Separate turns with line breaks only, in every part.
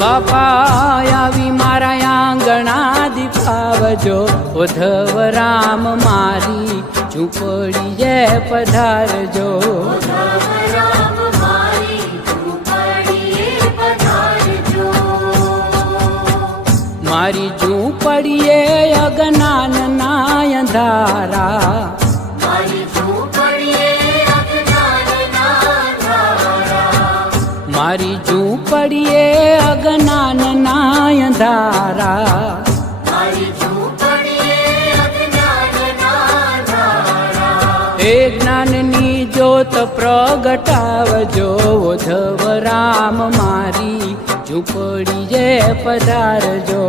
બાપા મારા આંગણા દીપાવજો ઉધવ રામ મારી
ઝૂંપડીએ પધારજો.
મારી ઝૂંપડીએ અજ્ઞાનના નાય
મારી
મારી ઝૂંપડીએ
અગનાન ઝૂંપડીએ અજ્ઞાનના ધારા.
હે જ્ઞાનની જોત પ્રગટાવજો ધવ રામ મારી ઝૂંપડી જે પધારજો.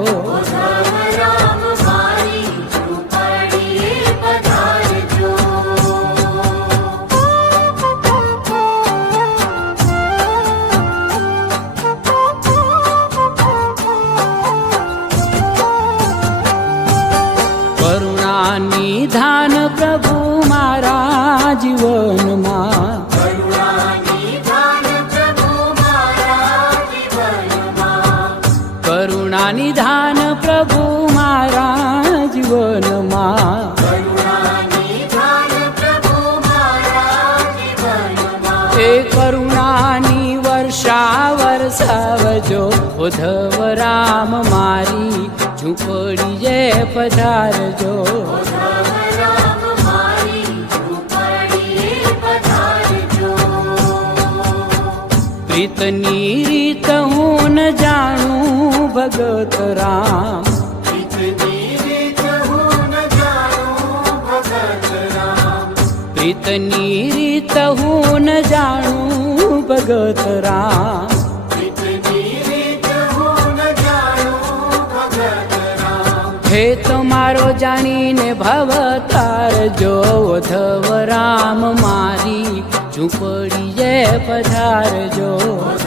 પ્રભુ મારા જીવનમાં.
કરુણાની ધાન પ્રભુ મારા જીવનમાં.
કરુણાની ધાન પ્રભુ મારા જીવનમાં
કરુણાની ધાન પ્રભુ મારા જીવનમાં
એ કરુણાની વર્ષા વરસાવજો ઉધવ રામ મારી ઝૂંપડી જે પધારજો. ीत हु
नगतरा नाणु भगतराणि न जाणू भगत राम।
हे तो मारो जानीने भवतार जो धव
राम मा હું ન જાણું ભગત રામ
હે તમારો જાણીને ભવ તારજો ઉધવ રામ મારી ઝૂંપડી જે પધારજો.